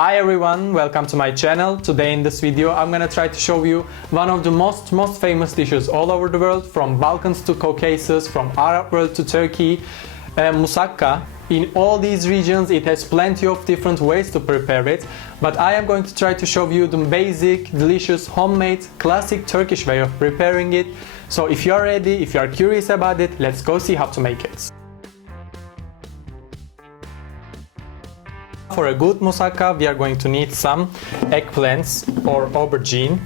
Hi everyone, welcome to my channel. Today in this video I'm gonna try to show you one of the most famous dishes all over the world, from Balkans to Caucasus, from Arab world to Turkey, Moussaka. In all these regions it has plenty of different ways to prepare it, but I am going to try to show you the basic, delicious, homemade, classic Turkish way of preparing it. So if you are ready, if you are curious about it, let's go see how to make it. For a good moussaka, we are going to need some eggplants or aubergine.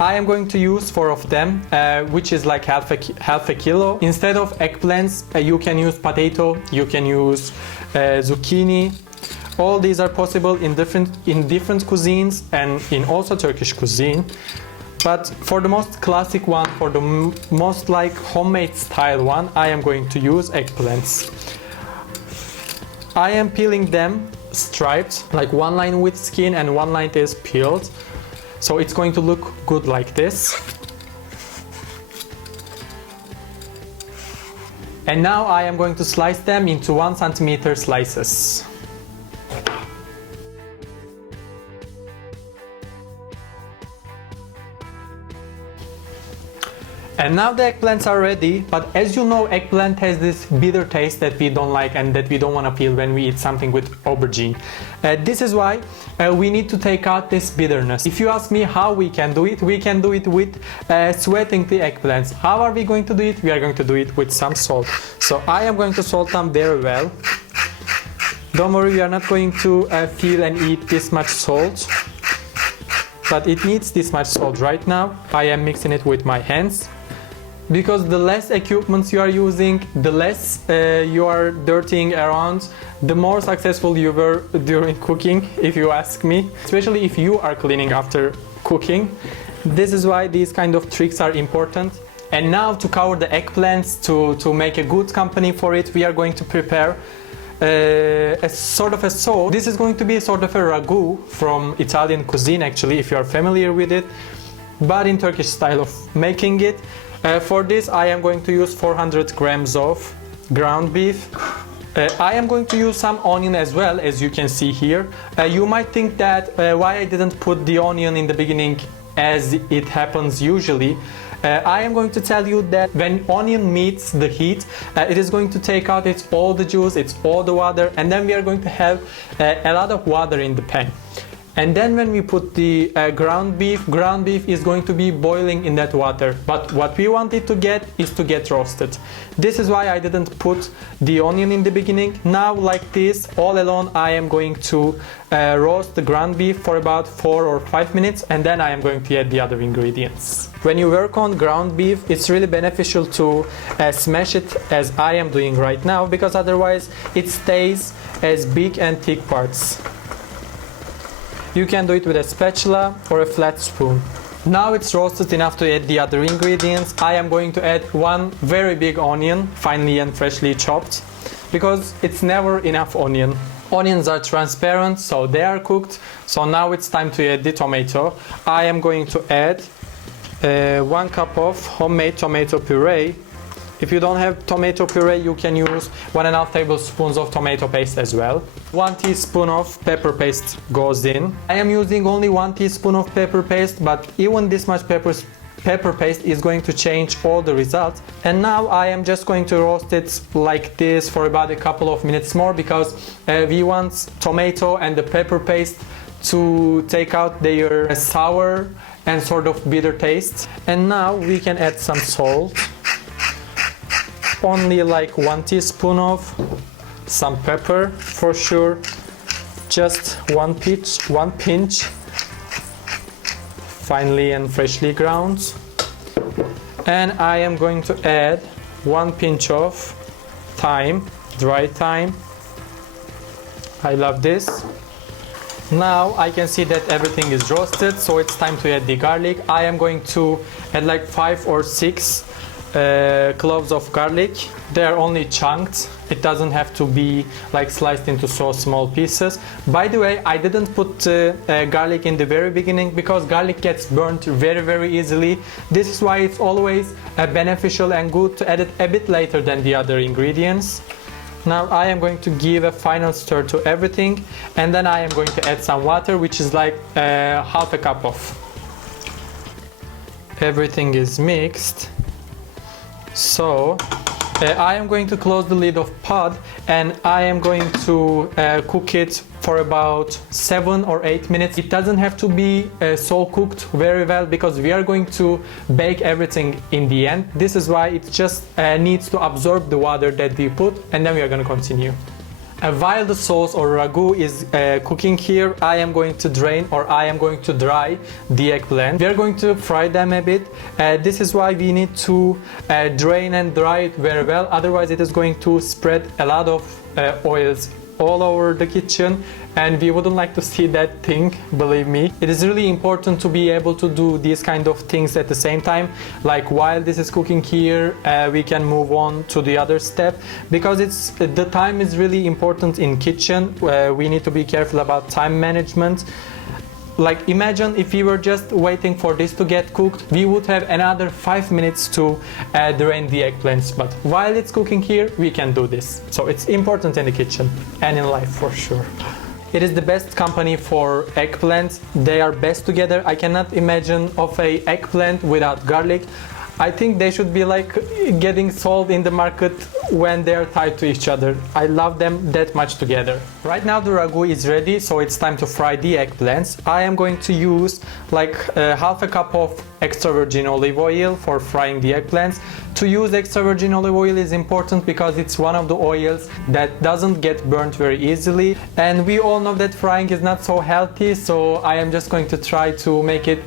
I am going to use 4 of them, which is like half a kilo. Instead of eggplants, you can use potato, you can use zucchini. All these are possible in different cuisines and in also Turkish cuisine. But for the most classic one, for the most like homemade style one, I am going to use eggplants. I am peeling them striped, like one line with skin and one line is peeled, so it's going to look good like this. And now I am going to slice them into 1 cm slices. And now the eggplants are ready, but as you know, eggplant has this bitter taste that we don't like and that we don't want to feel when we eat something with aubergine. This is why we need to take out this bitterness. If you ask me how we can do it with sweating the eggplants. How are we going to do it? We are going to do it with some salt. So I am going to salt them very well. Don't worry, we are not going to feel and eat this much salt, but it needs this much salt right now. I am mixing it with my hands, because the less equipment you are using, the less you are dirtying around, the more successful you were during cooking, if you ask me. Especially if you are cleaning after cooking. This is why these kind of tricks are important. And now to cover the eggplants, to make a good company for it, we are going to prepare a sort of a sauce. This is going to be a sort of a ragu from Italian cuisine actually, if you are familiar with it, but in Turkish style of making it. For this I am going to use 400 grams of ground beef. I am going to use some onion as well, as you can see here. You might think that why I didn't put the onion in the beginning as it happens usually. I am going to tell you that when onion meets the heat, it is going to take out all the juice, all the water, and then we are going to have a lot of water in the pan. And then when we put the ground beef is going to be boiling in that water. But what we want it to get is to get roasted. This is why I didn't put the onion in the beginning. Now like this, all alone, I am going to roast the ground beef for about 4 or 5 minutes, and then I am going to add the other ingredients. When you work on ground beef, it's really beneficial to smash it as I am doing right now, because otherwise it stays as big and thick parts. You can do it with a spatula or a flat spoon. Now it's roasted enough to add the other ingredients. I am going to add 1 very big onion, finely and freshly chopped, because it's never enough onion. Onions are transparent, so they are cooked. So now it's time to add the tomato. I am going to add 1 cup of homemade tomato puree. If you don't have tomato puree, you can use 1.5 tablespoons of tomato paste as well. 1 teaspoon of pepper paste goes in. I am using only 1 teaspoon of pepper paste, but even this much pepper paste is going to change all the results. And now I am just going to roast it like this for about a couple of minutes more, because we want tomato and the pepper paste to take out their sour and sort of bitter taste. And now we can add some salt. Only like 1 teaspoon of some pepper for sure, just one pinch, finely and freshly ground. And I am going to add 1 pinch of thyme, dry thyme. I love this. Now I can see that everything is roasted, so it's time to add the garlic. I am going to add like 5 or 6 cloves of garlic. They are only chunked. It doesn't have to be like sliced into so small pieces. By the way, I didn't put garlic in the very beginning, because garlic gets burnt very easily. This is why it's always beneficial and good to add it a bit later than the other ingredients. Now I am going to give a final stir to everything, and then I am going to add some water, which is like half a cup of. Everything is mixed. So I am going to close the lid of pot, and I am going to cook it for about 7 or 8 minutes. It doesn't have to be so cooked very well because we are going to bake everything in the end. This is why it just needs to absorb the water that we put, and then we are going to continue. While the sauce or ragu is cooking here, I am going to drain, or I am going to dry the eggplant. We are going to fry them a bit. This is why we need to drain and dry it very well, otherwise it is going to spread a lot of oils all over the kitchen, and we wouldn't like to see that thing, believe me. It is really important to be able to do these kind of things at the same time. Like while this is cooking here, we can move on to the other step, because the time is really important in kitchen. We need to be careful about time management. Like imagine if we were just waiting for this to get cooked, we would have another 5 minutes to drain the eggplants, but while it's cooking here, we can do this. So it's important in the kitchen and in life for sure. It is the best company for eggplants. They are best together. I cannot imagine of a eggplant without garlic. I think they should be like getting sold in the market when they are tied to each other. I love them that much together. Right now the ragu is ready, so it's time to fry the eggplants. I am going to use like half a cup of extra virgin olive oil for frying the eggplants. To use extra virgin olive oil is important because it's one of the oils that doesn't get burnt very easily. And we all know that frying is not so healthy, so I am just going to try to make it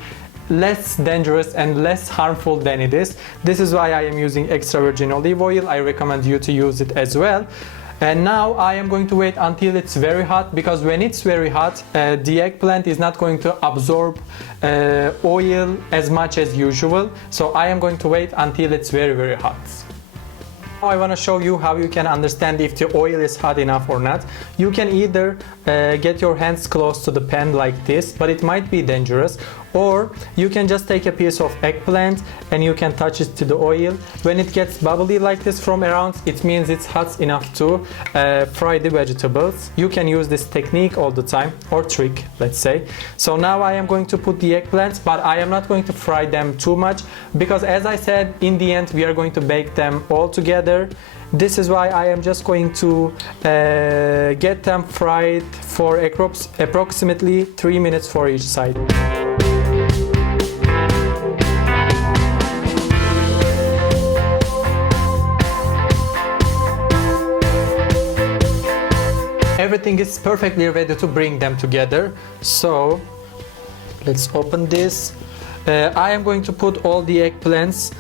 less dangerous and less harmful than it is. This is why I am using extra virgin olive oil. I recommend you to use it as well. And now I am going to wait until it's very hot, because when it's very hot, the eggplant is not going to absorb oil as much as usual. So I am going to wait until it's very, very hot. Now I want to show you how you can understand if the oil is hot enough or not. You can either get your hands close to the pan like this, but it might be dangerous, or you can just take a piece of eggplant and you can touch it to the oil. When it gets bubbly like this from around, it means it's hot enough to fry the vegetables. You can use this technique all the time, or trick, let's say. So now I am going to put the eggplants, but I am not going to fry them too much, because as I said, in the end we are going to bake them all together. This is why I am just going to get them fried for approximately 3 minutes for each side. Everything is perfectly ready to bring them together. So let's open this. I am going to put all the eggplants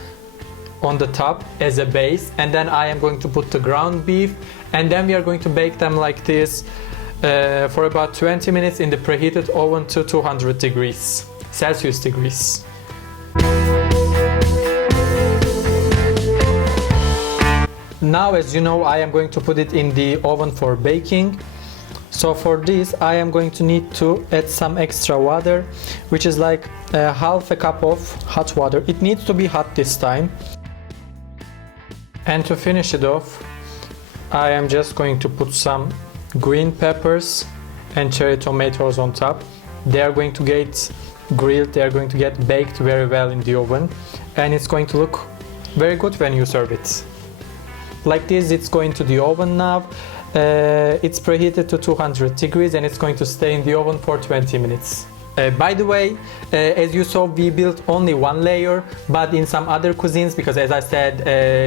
on the top as a base, and then I am going to put the ground beef, and then we are going to bake them like this for about 20 minutes in the preheated oven to 200 degrees Celsius degrees. Now, as you know, I am going to put it in the oven for baking. So for this I am going to need to add some extra water, which is like half a cup of hot water. It needs to be hot this time. And to finish it off, I am just going to put some green peppers and cherry tomatoes on top. They are going to get grilled, they are going to get baked very well in the oven, and it's going to look very good when you serve it. Like this, it's going to the oven now. It's preheated to 200 degrees and it's going to stay in the oven for 20 minutes. By the way, as you saw, we built only one layer, but in some other cuisines, because as I said,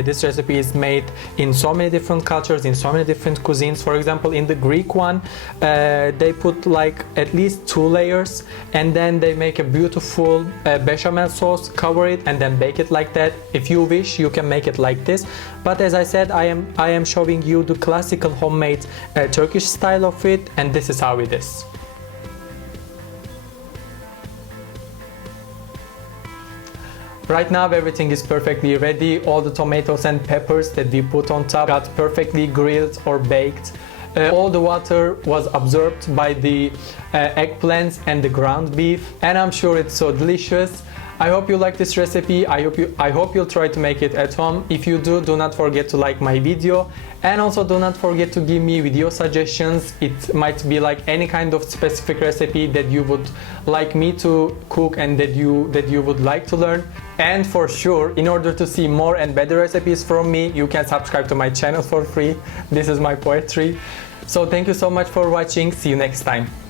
this recipe is made in so many different cultures, in so many different cuisines. For example, in the Greek one, they put like at least 2 layers, and then they make a beautiful bechamel sauce, cover it, and then bake it like that. If you wish, you can make it like this. But as I said, I am showing you the classical homemade Turkish style of it, and this is how it is. Right now everything is perfectly ready. All the tomatoes and peppers that we put on top got perfectly grilled or baked. All the water was absorbed by the eggplants and the ground beef, and I'm sure it's so delicious. I hope you like this recipe. I hope you'll try to make it at home. If you do not forget to like my video, and also do not forget to give me video suggestions. It might be like any kind of specific recipe that you would like me to cook and that you would like to learn. And for sure, in order to see more and better recipes from me, you can subscribe to my channel for free. This is my poetry. So thank you so much for watching. See you next time.